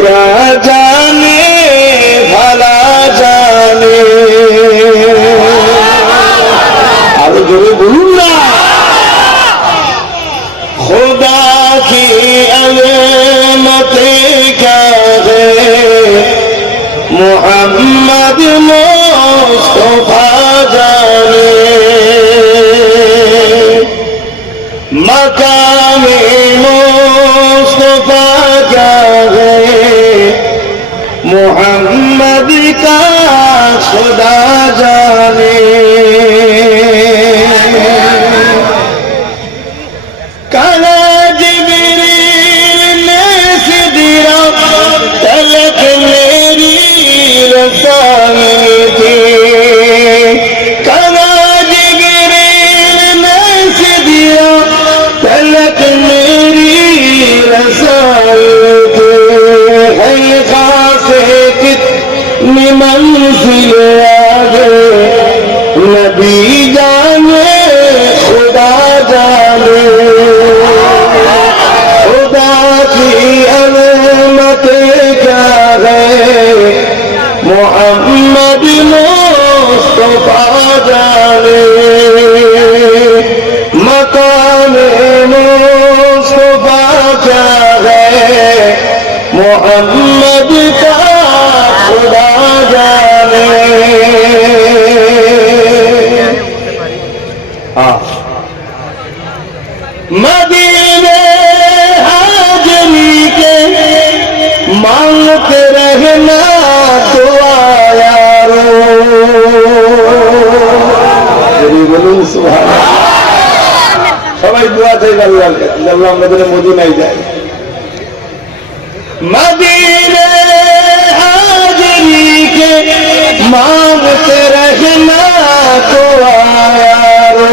বুরা জানে ভালা জানে আরো জোরে বলুন না खुदा की अज़मत क्या है मोहम्मद मुस्तफा जाने मकामे मुस्तफा क्या है मोहम्मद का खुदा जाने मंजिल आगे नबी जाने खुदा जाने खुदा की अज़मत क्या है मोहम्मद मुस्तफा जाने मकाम मुस्तफा क्या है मोहम्मद का खुदा जाने मदीने हाजरी के मांगते रहना दुआ यारो बोलून सुभान সবাই দোয়া চাই আল্লাহর কাছে আল্লাহ আমাদের মদিনায় যায় मदीने हाजरी के मांगते रहना तो यारो